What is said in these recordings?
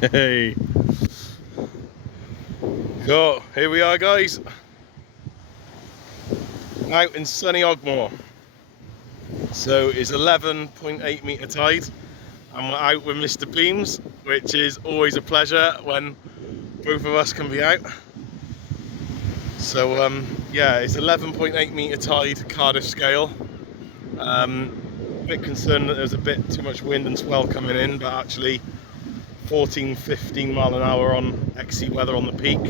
Hey, so here we are, guys, out in sunny Ogmore. So it's 11.8 metre tide, and we're out with Mr. Beams, which is always a pleasure when both of us can be out. So yeah, it's 11.8 metre tide, Cardiff scale. A bit concerned that there's a bit too much wind and swell coming in, but actually 14-15 mile an hour on XC weather on the peak,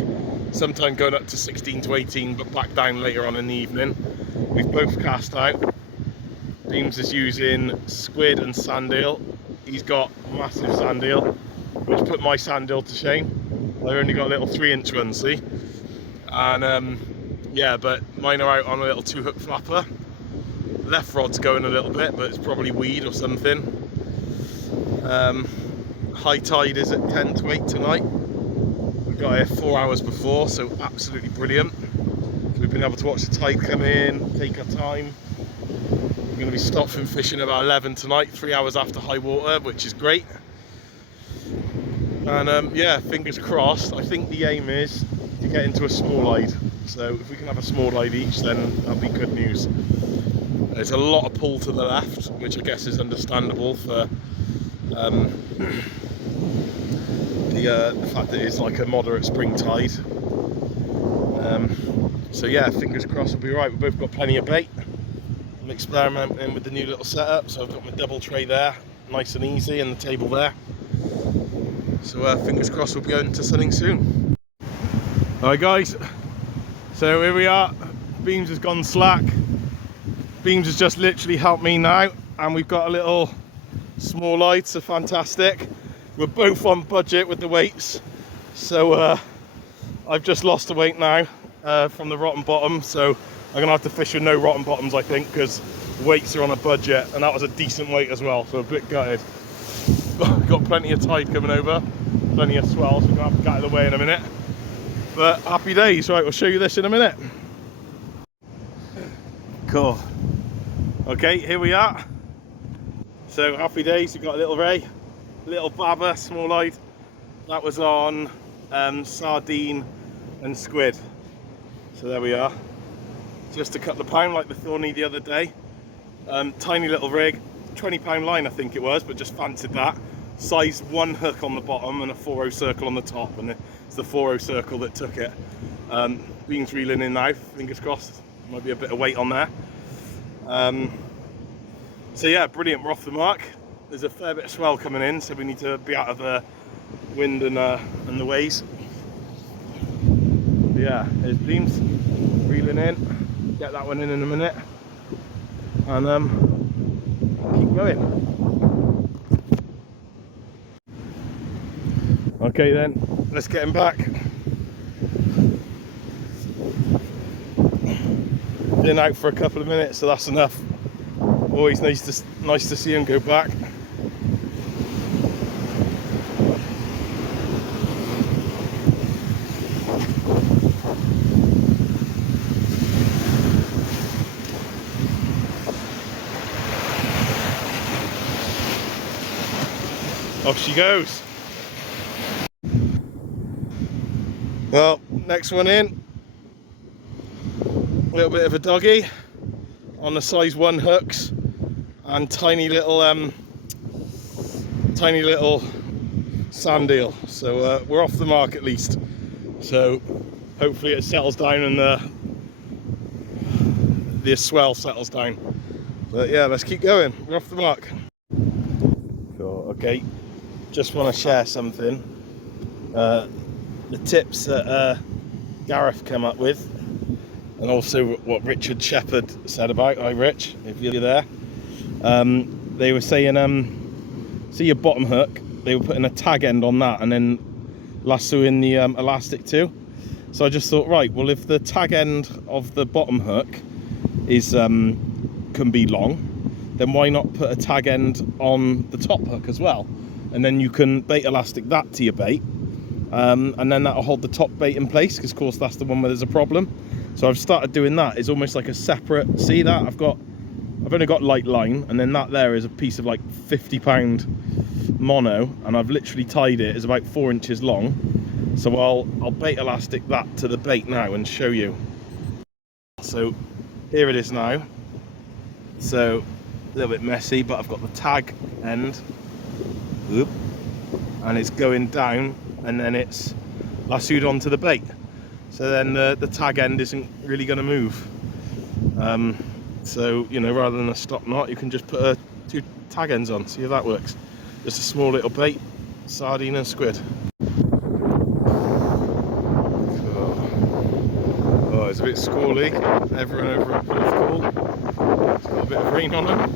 sometimes going up to 16 to 18, but back down later on in the evening. We've both cast out. Beams is using squid and sand eel. He's got massive sand eel, which put my sand eel to shame. I only got a little 3-inch one, see? And yeah, but mine are out on a little 2-hook flapper. Left rod's going a little bit, but it's probably weed or something. High tide is at 10 to 8 tonight. We got here 4 hours before, so absolutely brilliant. So we've been able to watch the tide come in, take our time. We're going to be stopping fishing about 11 tonight, 3 hours after high water, which is great. And yeah, fingers crossed. I think the aim is to get into a small eyed. So if we can have a small eyed each, then that'll be good news. There's a lot of pull to the left, which I guess is understandable for the fact that it's like a moderate spring tide. So yeah, fingers crossed we'll be right. We've both got plenty of bait. I'm experimenting with the new little setup, so I've got my double tray there, nice and easy, and the table there. So fingers crossed we'll be going to something soon. Alright guys, so here we are. Beams has gone slack. Beams has just literally helped me now, and we've got a little small light, so fantastic. We're both on budget with the weights, so I've just lost the weight now from the rotten bottom, so I'm gonna have to fish with no rotten bottoms, I think, because weights are on a budget, and that was a decent weight as well, so a bit gutted. Got plenty of tide coming over, plenty of swell, so we're gonna have to get out of the way in a minute. But happy days. Right, we'll show you this in a minute. Cool. Okay, here we are. So happy days. We've got a little ray, little babber, small eyed. That was on sardine and squid. So there we are. Just a couple of pound like the Thorny the other day. Tiny little rig, 20-pound line I think it was, but just fancied that. Size 1 hook on the bottom and a 4-0 circle on the top, and it's the 4-0 circle that took it. Beams reeling in now, fingers crossed. Might be a bit of weight on there. So yeah, brilliant, we're off the mark. There's a fair bit of swell coming in, so we need to be out of the wind and the waves. But yeah, there's Beams reeling in. Get that one in a minute. And keep going. Okay then, let's get him back. Been out for a couple of minutes, so that's enough. Always nice to see him go back. Off she goes. Well, next one in. A little bit of a doggy on the size 1 hooks and tiny little sand eel. So we're off the mark at least. So hopefully it settles down and the swell settles down. But yeah, let's keep going. We're off the mark. Cool. Okay. Just want to share something. The tips that Gareth came up with, and also what Richard Shepherd said about. Hi Rich, if you're there. They were saying, see your bottom hook, they were putting a tag end on that and then lassoing the elastic too. So I just thought, right, well if the tag end of the bottom hook is can be long, then why not put a tag end on the top hook as well? And then you can bait elastic that to your bait. And then that'll hold the top bait in place, because of course that's the one where there's a problem. So I've started doing that. It's almost like a separate, see that? I've got I've only got light line, and then that there is a piece of like 50-pound mono, and I've literally tied it. It's about 4 inches long. So I'll bait elastic that to the bait now and show you. So here it is now. So a little bit messy, but I've got the tag end. Whoop. And it's going down, and then it's lassoed onto the bait. So then the tag end isn't really going to move. So, you know, rather than a stop knot, you can just put 2 tag ends on. See if that works. Just a small little bait, sardine and squid. Oh, it's a bit squally. Everyone over at Perth Call. It's got a bit of rain on them.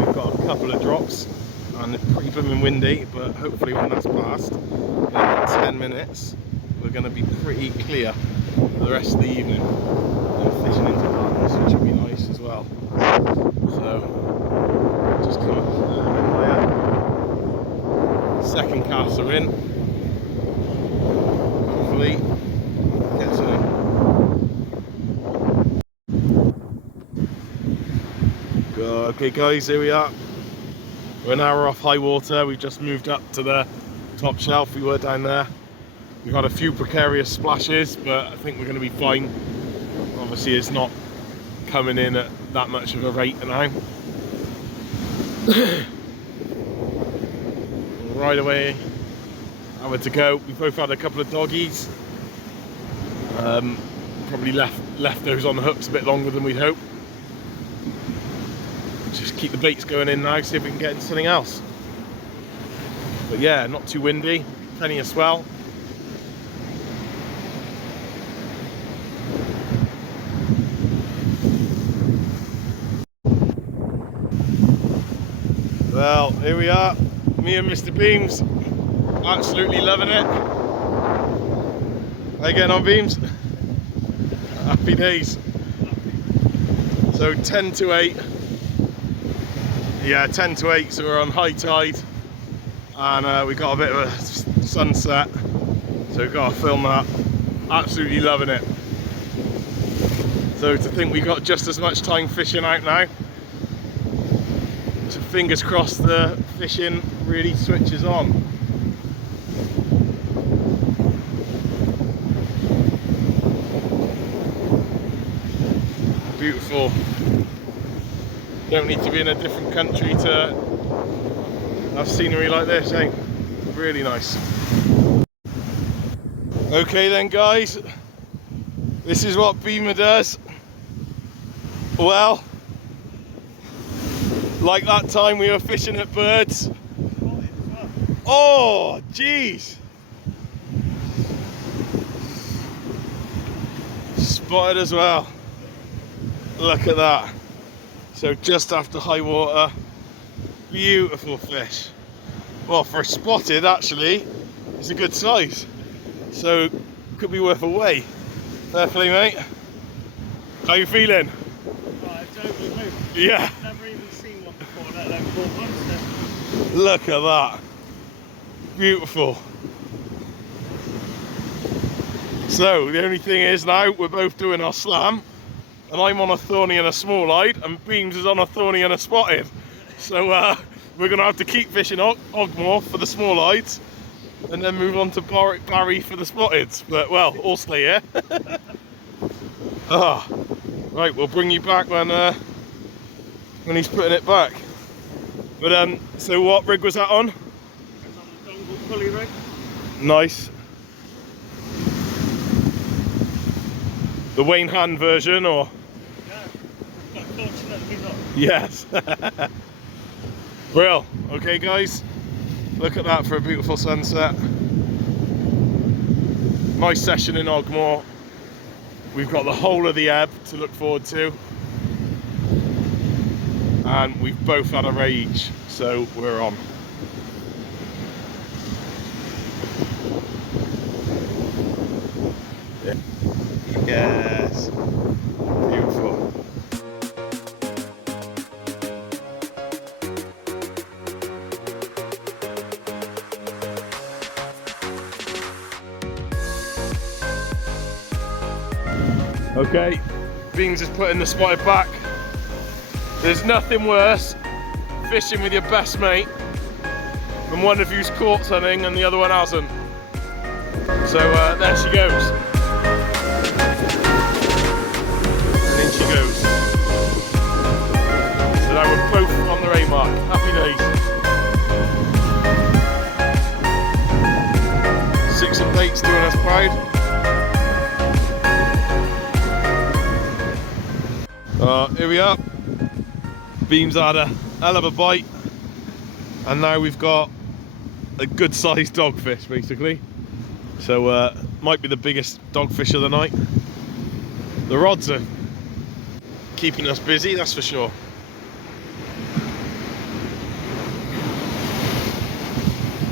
We've got a couple of drops. And it's pretty blooming windy, but hopefully when that's passed, in about 10 minutes, we're going to be pretty clear for the rest of the evening. And fishing into darkness, which would be nice as well. So, just come up a little bit higher. Second casts are in. Hopefully, get something. Okay guys, here we are. We're an hour off high water. We've just moved up to the top shelf. We were down there. We've had a few precarious splashes, but I think we're going to be fine. Obviously, it's not coming in at that much of a rate now. Right away, hour to go. We've both had a couple of doggies. Probably left those on the hooks a bit longer than we'd hoped. Just keep the baits going in now, see if we can get into something else. But yeah, not too windy, plenty of swell. Well, here we are, me and Mr. Beams, absolutely loving it. How you getting on, Beams? Happy days. So 10 to 8. Yeah, 10 to 8, so we're on high tide, and we got a bit of a sunset, so we've got to film that. Absolutely loving it. So to think we got just as much time fishing out now, so fingers crossed the fishing really switches on. Beautiful. Don't need to be in a different country to have scenery like this, eh? Really nice. Okay then guys, this is what Beamer does. Well, like that time we were fishing at Birds. Oh, jeez. Spotted as well. Look at that. So just after high water, beautiful fish. Well, for a spotted actually, it's a good size. So could be worth a weigh. Fair play, mate. How you feeling? Oh, it's overlooked. Yeah. I've never even seen one before, let alone caught monster. Look at that. Beautiful. So the only thing is now we're both doing our slam. And I'm on a thorny and a small-eyed, and Beams is on a thorny and a spotted. So we're going to have to keep fishing Ogmore for the small-eyeds, and then move on to Barry for the spotteds. But, well, all stay here. Right, we'll bring you back when he's putting it back. But, so what rig was that on? It's on the dongle pulley rig. Nice. The Wayne Hand version, or? Yeah, unfortunately not. Yes. Brill. Okay guys, look at that for a beautiful sunset. Nice session in Ogmore. We've got the whole of the ebb to look forward to. And we've both had a rage, so we're on. Yes. Beautiful. Okay, Beans is putting the spotted back. There's nothing worse fishing with your best mate when one of you's caught something and the other one hasn't. So there she goes. And in she goes. So now we're both on the ray mark. Happy days. 6 and 8's doing us proud. Here we are. Beams had a hell of a bite, and now we've got a good sized dogfish basically. So might be the biggest dogfish of the night. The rods are keeping us busy, that's for sure.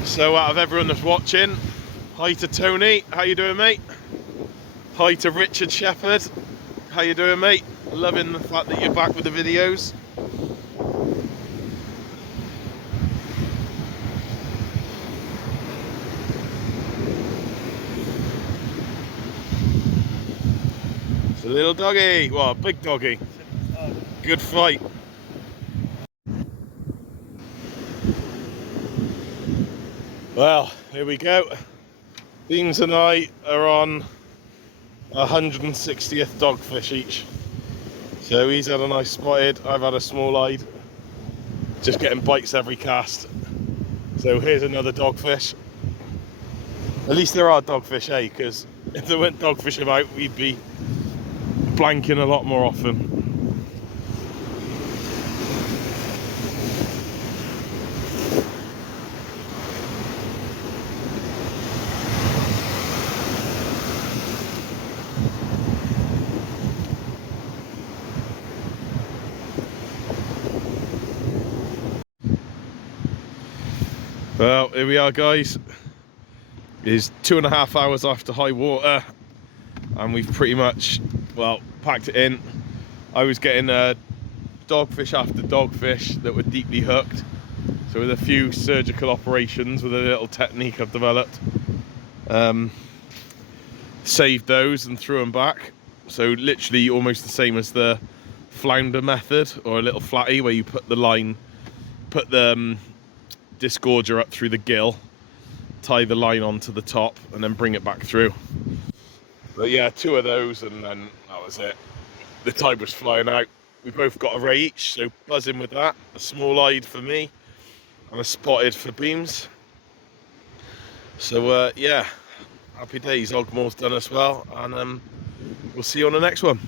So out of everyone that's watching, hi to Tony, how you doing mate? Hi to Richard Shepherd, how you doing mate? Loving the fact that you're back with the videos. It's a little doggy, well, a big doggy. Good fight. Well, here we go. Beans and I are on 160th dogfish each. So he's had a nice spotted, I've had a small eyed. Just getting bites every cast. So here's another dogfish. At least there are dogfish, eh? Because if there weren't dogfish about, we'd be blanking a lot more often. Well, here we are guys. It's 2.5 hours after high water and we've pretty much, well, packed it in. I was getting dogfish after dogfish that were deeply hooked. So with a few surgical operations with a little technique I've developed, saved those and threw them back. So literally almost the same as the flounder method or a little flatty where you put the line, put the disgorger up through the gill, tie the line onto the top and then bring it back through. But yeah, 2 of those and then that was it. The tide was flying out. We both got a ray each, so buzzing with that. A small eyed for me and a spotted for Beams. So yeah, happy days. Ogmore's done us well, and we'll see you on the next one.